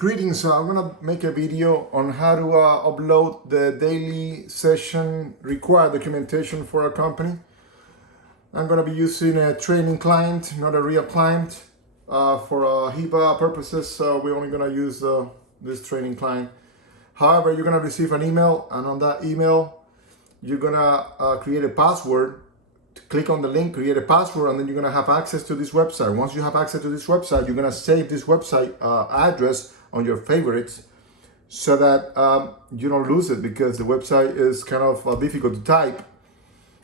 Greetings, I'm gonna make a video on how to upload the daily session required documentation for a company. I'm gonna be using a training client, not a real client. For HIPAA purposes, so we're only gonna use this training client. However, you're gonna receive an email, and on that email, you're gonna create a password. Click on the link, create a password, and then you're gonna have access to this website. Once you have access to this website, you're gonna save this website address on your favorites so that you don't lose it, because the website is kind of difficult to type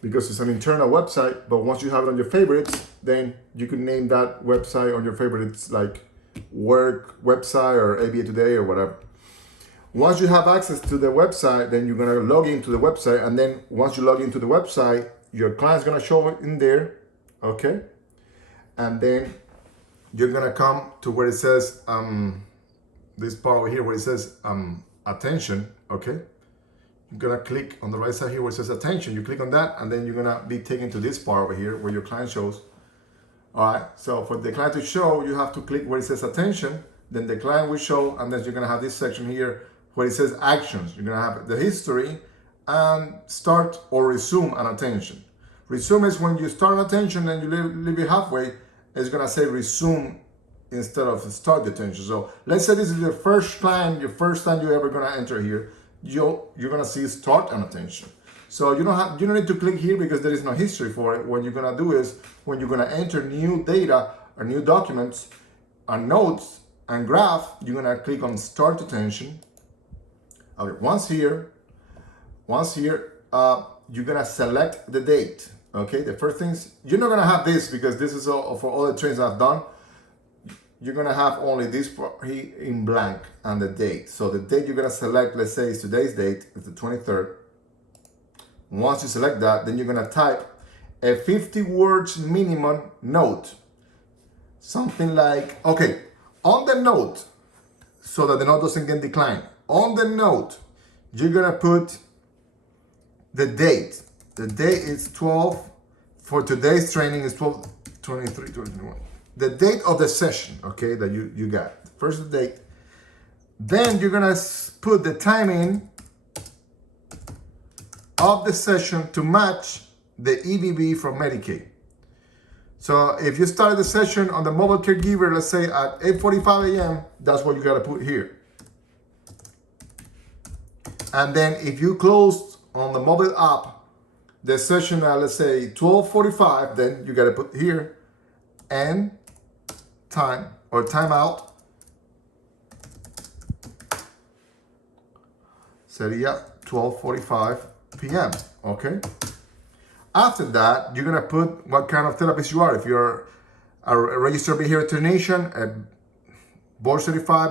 because it's an internal website. But once you have it on your favorites, then you can name that website on your favorites like work website or ABA Today or whatever. Once you have access to the website, then you're gonna log into the website, and then once you log into the website, your client's gonna show it in there, okay? And then you're gonna come to where it says, this part over here where it says attention, okay? You're gonna click on the right side here where it says attention. You click on that, and then you're gonna be taken to this part over here where your client shows. All right, so for the client to show, you have to click where it says attention, then the client will show, and then you're gonna have this section here where it says actions. You're gonna have the history and start or resume an attention. Resume is when you start an attention and you leave it halfway, it's gonna say resume instead of start the attention. So let's say this is your first client, your first time you're ever gonna enter here, you're gonna see start an attention. So you don't need to click here because there is no history for it. What you're gonna do is when you're gonna enter new data or new documents and notes and graph, you're gonna click on start attention. Okay, once here, you're gonna select the date. Okay, the first things, you're not gonna have this because this is all for all the trainings I've done. You're gonna have only this part here in blank and the date. So the date you're gonna select, let's say is today's date, is the 23rd. Once you select that, then you're gonna type a 50 words minimum note. Something like, okay, on the note, so that the note doesn't get declined. On the note, you're gonna put the date. The date is 12, for today's training is 12, 23, 21. The date of the session, okay, that you got. First the date. Then you're gonna put the timing of the session to match the EBB from Medicaid. So if you started the session on the mobile caregiver, let's say at 8:45 a.m., that's what you gotta put here. And then if you closed on the mobile app the session at, let's say 12:45, then you gotta put here end time or timeout. Sería 12:45 p.m. Okay. After that, you're gonna put what kind of therapist you are. If you're a registered behavior technician, a board certified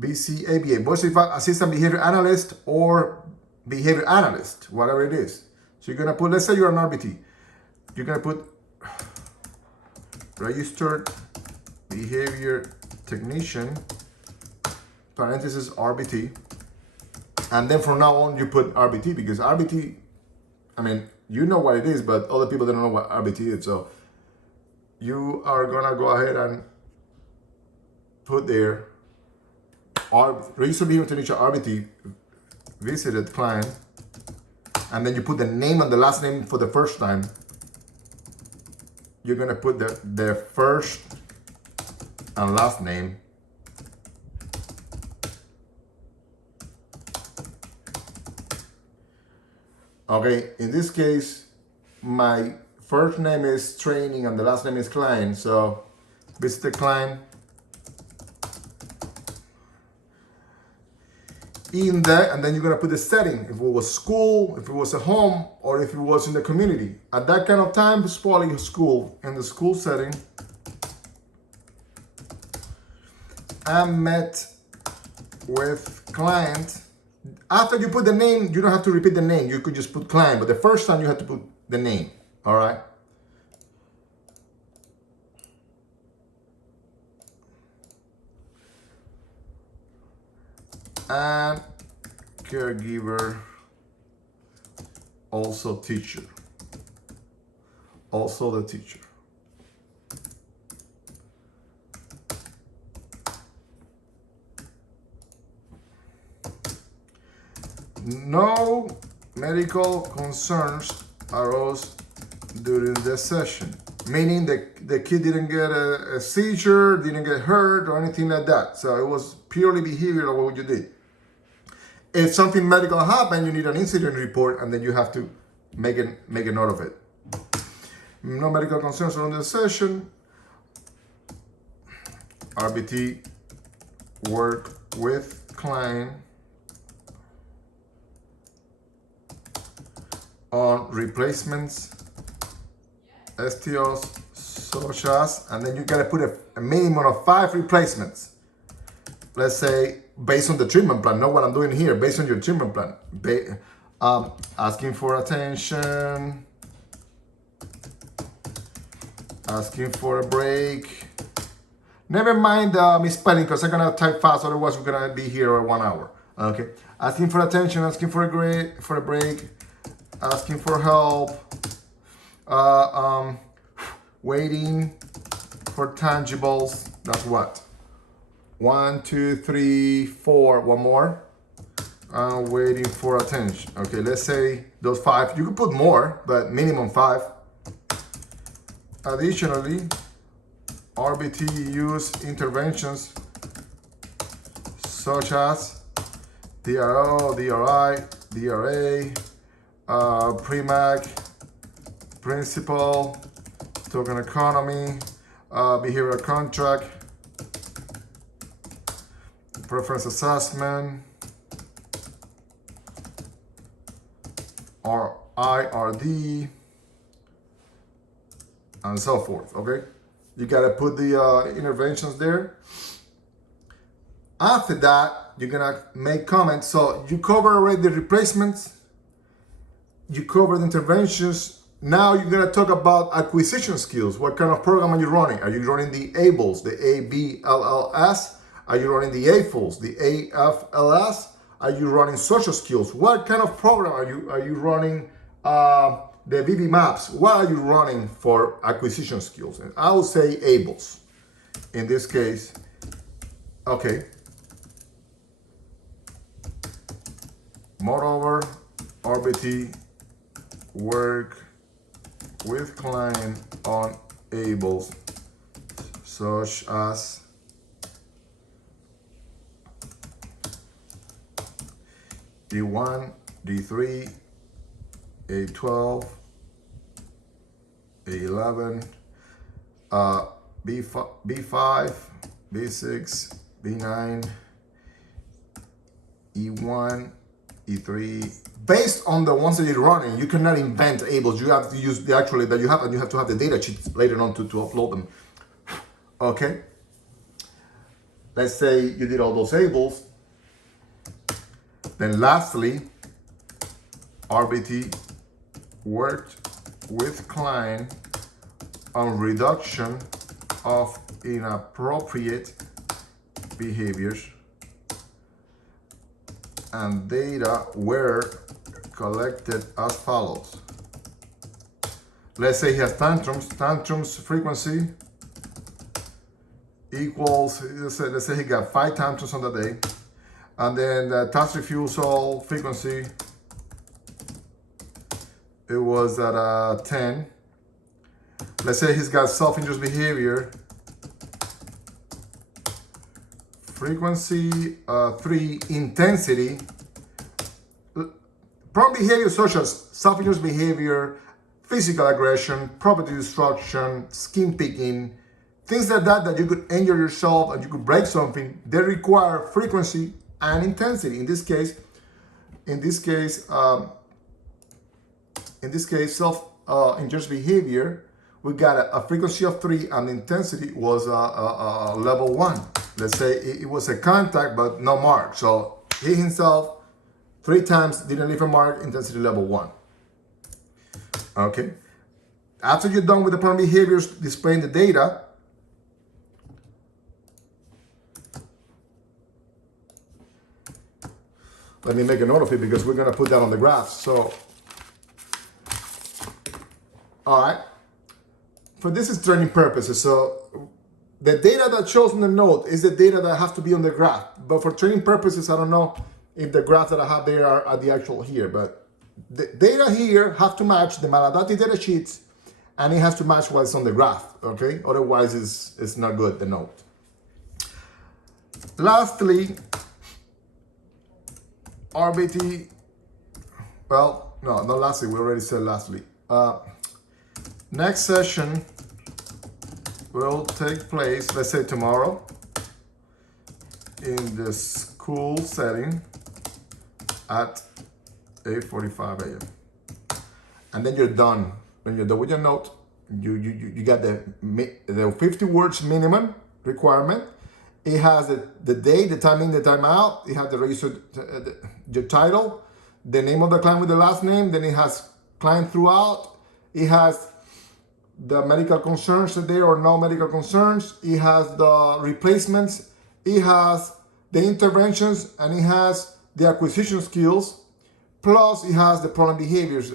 BCABA, board certified assistant behavior analyst, or behavior analyst, whatever it is. So you're gonna put, let's say you're an RBT. You're gonna put registered behavior technician, parenthesis RBT. And then from now on, you put RBT, because RBT, I mean, you know what it is, but other people don't know what RBT is. So you are gonna go ahead and put there registered behavior technician RBT, visited client, and then you put the name and the last name for the first time. You're gonna put the first and last name. Okay, in this case, my first name is training and the last name is client. So visit the client. In that, and then you're gonna put the setting, if it was school, if it was a home, or if it was in the community. At that kind of time, it's probably school. In the school setting, I met with client. After you put the name, you don't have to repeat the name. You could just put client, but the first time you have to put the name, all right? And caregiver, also teacher, also the teacher. No medical concerns arose during the session. Meaning the kid didn't get a seizure, didn't get hurt or anything like that. So it was purely behavioral what you did. If something medical happened, you need an incident report and then you have to make a note of it. No medical concerns during the session. RBT work with client on replacements, STOs, such as, and then you gotta put a minimum of 5 replacements. Let's say, based on the treatment plan, not what I'm doing here, based on your treatment plan. Asking for attention, asking for a break. Never mind misspelling, because I'm gonna type fast, otherwise we're gonna be here 1 hour. Okay, asking for attention, asking for a break, asking for help, waiting for tangibles. That's what? 1, 2, 3, 4. One more. Waiting for attention. Okay, let's say those 5. You could put more, but minimum 5. Additionally, RBT use interventions such as DRO, DRI, DRA, PREMAC, principle, token economy, behavioral contract, preference assessment, or IRD, and so forth. Okay, you gotta put the interventions there. After that, you're gonna make comments. So you cover already the replacements, you cover the interventions. Now you're gonna talk about acquisition skills. What kind of program are you running? Are you running the ABLS, the ABLLS? Are you running the AFLS, the AFLS? Are you running social skills? What kind of program are you running? The VB maps. What are you running for acquisition skills? And I will say ABLS. In this case, okay. Moreover, RBT work with client on ABLS such as D1, D3, A12, A11, B5, B6, B9, E1, E3. Based on the ones that you're running, you cannot invent ABLS. You have to use the actually that you have, and you have to have the data sheets later on to upload them. Okay. Let's say you did all those ABLS. Then lastly, RBT worked with client on reduction of inappropriate behaviors, and data were collected as follows. Let's say he has tantrums frequency equals, let's say he got 5 tantrums on the day, and then the task refusal frequency, it was at 10. Let's say he's got self-injurious behavior, frequency 3, intensity, problem behavior such as self-injurious behavior, physical aggression, property destruction, skin picking, things like that you could injure yourself and you could break something. They require frequency and intensity. In this case, self-injurious behavior, we got a frequency of 3 and intensity was level 1. Let's say it was a contact but no mark. So he himself 3 times, didn't leave a mark, intensity level 1. Okay. After you're done with the problem behaviors, displaying the data, let me make a note of it because we're going to put that on the graph. So, all right. For this is training purposes. So the data that shows in the note is the data that has to be on the graph. But for training purposes, I don't know if the graphs that I have there are the actual here, but the data here have to match the maladaptive data sheets, and it has to match what's on the graph, okay? Otherwise, it's not good, the node. Lastly, RBT, well, no, not lastly, we already said lastly. Next session will take place, let's say tomorrow, in the school setting at 8:45 a.m. And then you're done. When you're done with your note, you got the 50 words minimum requirement. It has the day, the timing, the timeout. It has the registered your title, the name of the client with the last name. Then it has client throughout. It has the medical concerns there or no medical concerns. It has the replacements. It has the interventions, and it has the acquisition skills. Plus, it has the problem behaviors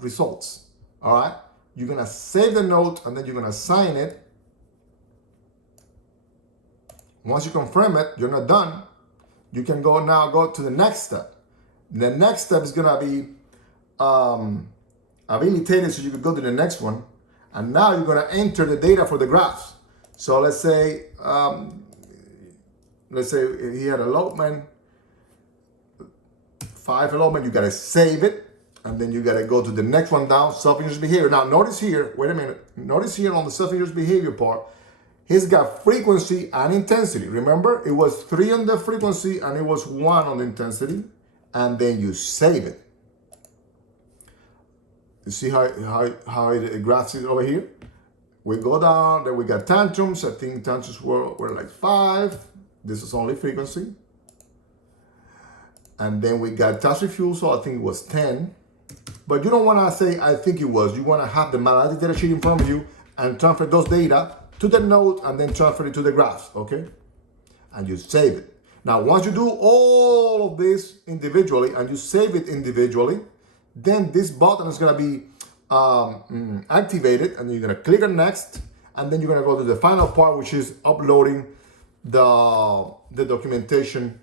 results. All right. You're gonna save the note, and then you're gonna sign it. Once you confirm it, you're not done. You can go to the next step. The next step is gonna be habilitated, so you can go to the next one. And now you're gonna enter the data for the graphs. So let's say he had allotment, 5 allotment, you gotta save it, and then you gotta go to the next one down, self-injurious behavior. Now notice here, wait a minute, notice here on the self-injurious behavior part, he's got frequency and intensity. Remember, it was 3 on the frequency and it was 1 on the intensity, and then you save it. You see how it graphs it over here? We go down, then we got tantrums. I think tantrums were like 5. This is only frequency. And then we got task refusal, I think it was 10. But you don't want to say, I think it was. You want to have the maladaptive data sheet in front of you and transfer those data to the node and then transfer it to the graphs, okay? And you save it. Now, once you do all of this individually and you save it individually, then this button is going to be activated, and you're going to click on next, and then you're going to go to the final part, which is uploading the documentation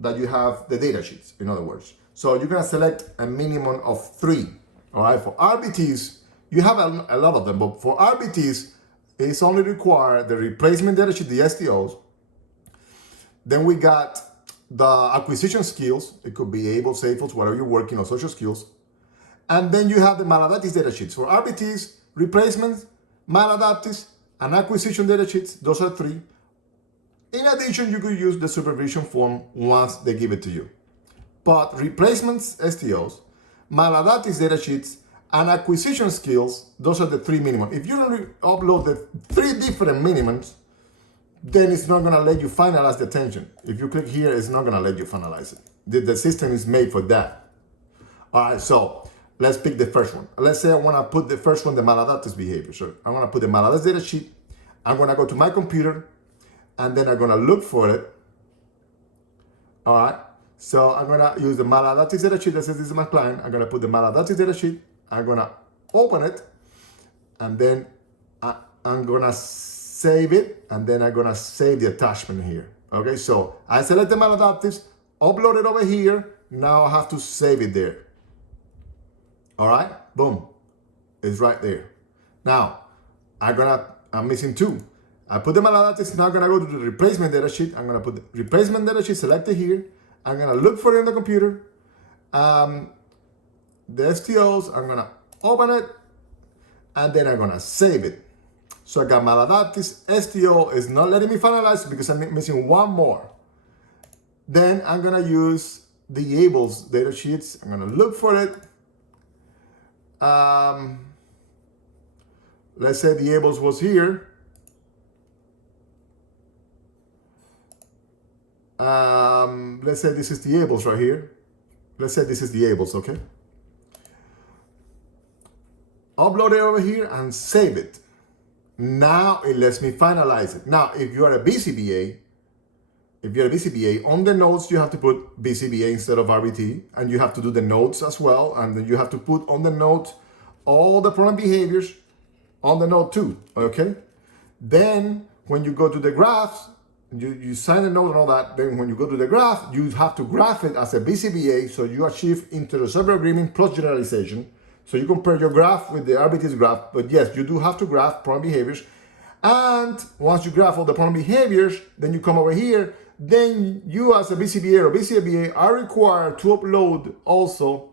that you have, the data sheets, in other words. So you're going to select a minimum of 3. All right, for RBTs, you have a lot of them, but for RBTs, it's only required the replacement data sheet, the STOs. Then we got the acquisition skills. It could be able, SAFEs, whatever you're working on, social skills. And then you have the maladaptive data sheets. For RBTs, replacements, maladaptives, and acquisition data sheets, those are 3. In addition, you could use the supervision form once they give it to you. But replacements, STOs, maladaptive data sheets, and acquisition skills, those are the 3 minimum. If you don't upload the 3 different minimums, then it's not going to let you finalize the attention. If you click here, it's not going to let you finalize it. The system is made for that. All right, so let's pick the first one. Let's say I want to put the first one, the maladaptive behavior. So I'm going to put the maladaptive data sheet. I'm going to go to my computer, and then I'm going to look for it. All right, so I'm going to use the maladaptive data sheet that says this is my client. I'm going to put the maladaptive data sheet. I'm going to open it, and then I'm going to save it, and then I'm going to save the attachment here. Okay, so I select the maladaptives, upload it over here. Now I have to save it there. All right, boom, it's right there. Now, I'm missing 2. I put the maladaptives, now I'm going to go to the replacement data sheet. I'm going to put the replacement data sheet selected here. I'm going to look for it in the computer. The STOs, I'm going to open it, and then I'm going to save it. So I got maladaptives. STO is not letting me finalize because I'm missing 1 more. Then I'm going to use the Ables data sheets. I'm going to look for it. Let's say the Ables was here. Let's say this is the Ables right here. Let's say this is the Ables, okay? Upload it over here and save it. Now it lets me finalize it. Now, if you are a BCBA, on the notes you have to put BCBA instead of RBT, and you have to do the notes as well, and then you have to put on the note all the problem behaviors on the note too, okay? Then when you go to the graphs, you sign the note and all that. Then when you go to the graph, you have to graph it as a BCBA, so you achieve interobserver agreement plus generalization. So you compare your graph with the RBT's graph, but yes, you do have to graph problem behaviors. And once you graph all the problem behaviors, then you come over here, then you as a BCBA or BCBA are required to upload also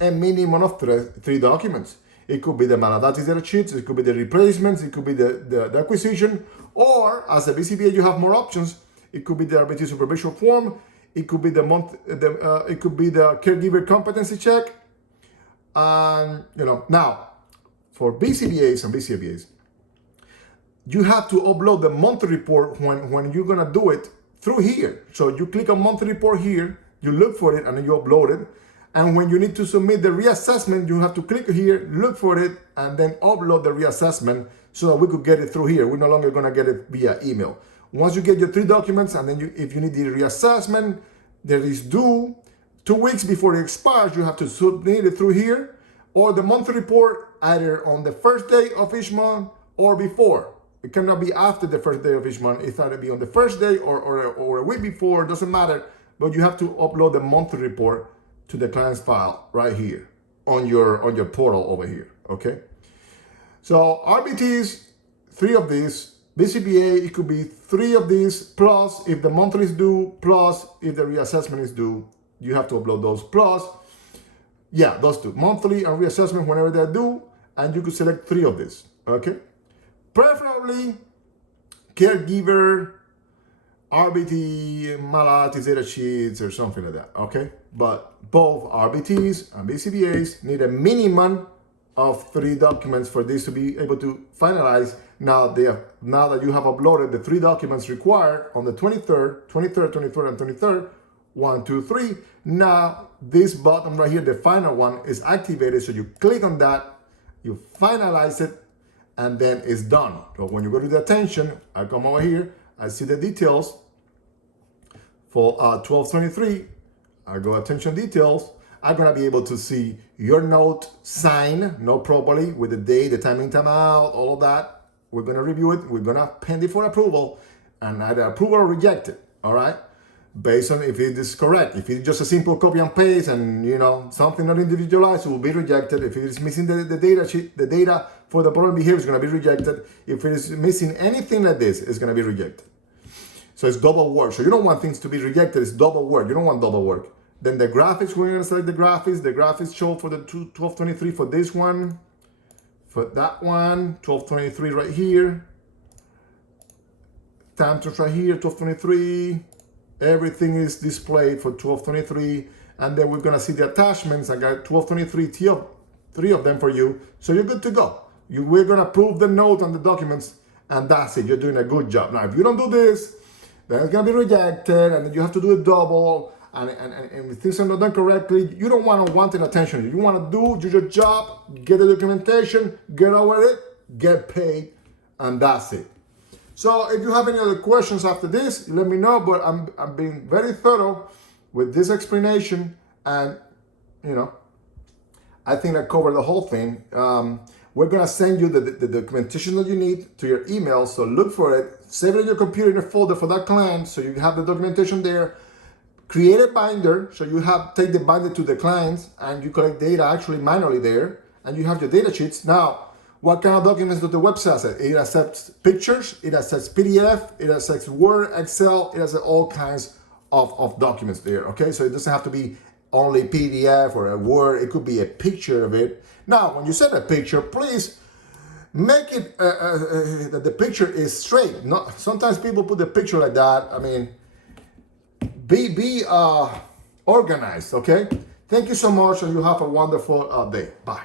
a minimum of three documents. It could be the maladaptive data sheets, it could be the replacements, it could be the acquisition, or as a BCBA you have more options. It could be the RBT supervision form, it could be the caregiver competency check, and now for BCBAs and BCBAs, you have to upload the monthly report when you're gonna do it through here. So you click on monthly report here, you look for it, and then you upload it. And when you need to submit the reassessment, you have to click here, look for it, and then upload the reassessment so that we could get it through here. We're no longer gonna get it via email. Once you get your 3 documents, and then if you need the reassessment, there is due 2 weeks before it expires, you have to submit it through here, or the monthly report either on the first day of each month or before. It cannot be after the first day of each month. It's either be on the first day or a week before, doesn't matter, but you have to upload the monthly report to the client's file right here on your portal over here, okay? So RBTs, 3 of these. BCBA, it could be 3 of these, plus if the monthly is due, plus if the reassessment is due, you have to upload those, plus, yeah, those 2, monthly and reassessment whenever they're due, and you could select 3 of these, okay? Preferably caregiver, RBT, maladaptive data sheets, or something like that, okay? But both RBTs and BCBAs need a minimum of 3 documents for this to be able to finalize. Now that you have uploaded the 3 documents required on the 23rd, and 23rd, 1, 2, 3. Now this button right here, the final one, is activated. So you click on that, you finalize it, and then it's done. So when you go to the attention, I come over here, I see the details for 1223. I go attention details. I'm gonna be able to see your note signed, note properly with the date, the timing, time out, all of that. We're gonna review it. We're gonna pen it for approval, and either approve or reject it. All right, based on if it is correct. If it's just a simple copy and paste, and something not individualized, it will be rejected. If it is missing the data sheet, the data for the problem behavior is gonna be rejected. If it is missing anything like this, it's gonna be rejected. So it's double work. So you don't want things to be rejected. It's double work. You don't want double work. Then the graphics, we're gonna select the graphics. The graphics show for the 1223 for this one, for that one, 1223 right here. Time to right here, 1223. Everything is displayed for 1223. And then we're gonna see the attachments. I got 1223, 3 of them for you. So you're good to go. We're gonna approve the note on the documents, and that's it. You're doing a good job. Now, if you don't do this, then it's gonna be rejected, and then you have to do it double. And if things are not done correctly, you don't want unwanted attention. You want to do your job, get the documentation, get over it, get paid, and that's it. So if you have any other questions after this, let me know. But I'm being very thorough with this explanation, and I think I covered the whole thing. We're gonna send you the documentation that you need to your email. So look for it, save it in your computer in a folder for that client, so you have the documentation there. Create a binder, so you take the binder to the clients, and you collect data actually manually there, and you have your data sheets. Now, what kind of documents does the website accept? It accepts pictures, it accepts PDF, it accepts Word, Excel, it accepts all kinds of documents there, okay? So it doesn't have to be only PDF or a Word, it could be a picture of it. Now, when you send a picture, please make it that the picture is straight. Sometimes people put the picture like that. I mean, be organized, okay? Thank you so much, and you have a wonderful day. Bye.